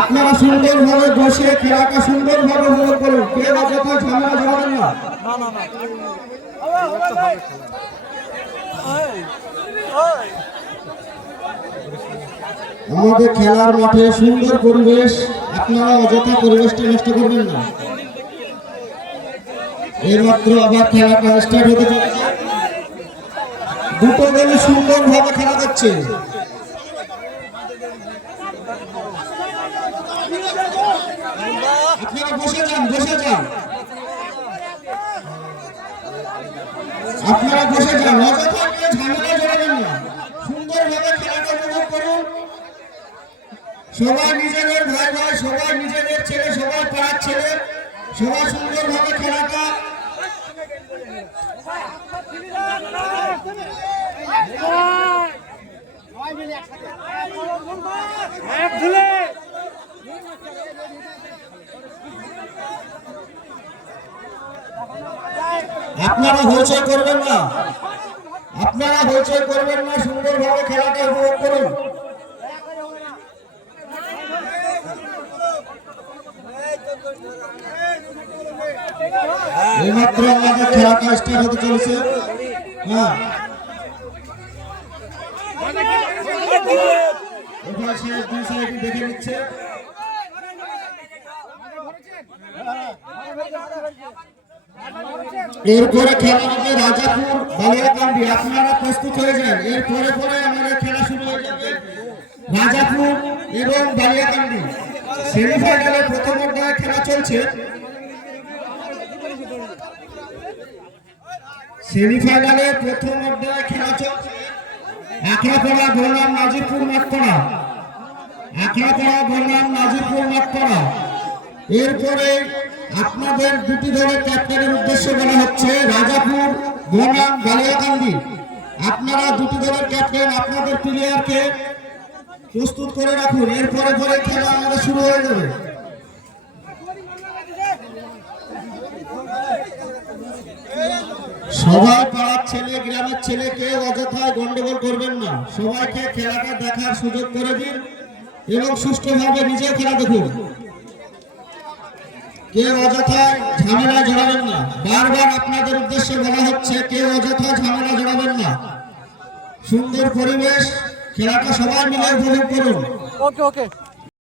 আপনারা সুন্দরভাবে বসে খেলাটা সুন্দরভাবে উপভোগ করুন, কেউ অযথা ঝামেলা জড়াবেন না। আমাদের খেলার মাঠে সুন্দর পরিবেশ, আপনারা অযথা পরিবেশটা নষ্ট করবেন না। এইমাত্র আবার খেলাটা স্টার্ট হতে চলেছে, দুটো দলই সুন্দরভাবে খেলা করছে। আপনারা বসে যান, বসে যান, আপনারা বসে যান, অযথা ঝামেলা জড়াবেন না, সুন্দরভাবে খেলাটা উপভোগ করুন। সবাই নিজেদের ভাই ভাই, সবাই নিজেদের ছেলে, সবাই পাড়ার ছেলে, সবাই সুন্দরভাবে খেলাটা আপনারা হইচই করবেন না, আপনারা হইচই করবেন না, সুন্দরভাবে খেলাটা উপভোগ করুন। এইমাত্র আমাদের খেলাটা স্টার্ট হতে চলেছে। হ্যাঁ, এবার সে দুই সাইডে দেখে নিচ্ছে। এরপরে খেলা হবে রাজাপুর বালিয়াকান্দি, আপনারা প্রস্তুত হয়ে যান। এরপরে পরে আমাদের খেলা শুরু হয়ে যাবে রাজাপুর এবং বালিয়াকান্দি। সেমিফাইনালে প্রথম অধ্যায়ে খেলা চলছে, সেমিফাইনালে প্রথম অধ্যায়ে খেলা চলছে আখড়াপাড়া বলরাম নাজিরপুর মাঠপাড়া, আখড়াপাড়া বলরাম নাজিরপুর মাঠপাড়া। এরপরে আপনাদের দুটি দলের ক্যাপ্টেনের উদ্দেশ্যে বলা হচ্ছে রাজাপুর বনাম বালিয়াকান্দি। আপনারা দুটি দলের ক্যাপ্টেন আপনাদের প্লেয়ারকে প্রস্তুত করে রাখুন, এরপরে পরে খেলা আমাদের শুরু হয়ে যাবে। সবাই পাড়ার ছেলে, গ্রামের ছেলে, কেউ অযথায় গন্ডগোল করবেন না, সবাইকে খেলাটা দেখার সুযোগ করে দিন এবং সুষ্ঠুভাবে নিজেও খেলা দেখুন। কেউ অযথায় ঝামেলা জড়াবেন না, বারবার আপনাদের উদ্দেশ্যে বলা হচ্ছে কেউ অযথা ঝামেলা জড়াবেন না। সুন্দর পরিবেশ, খেলাটা সবাই মিলে উপভোগ করুন। ওকে ওকে।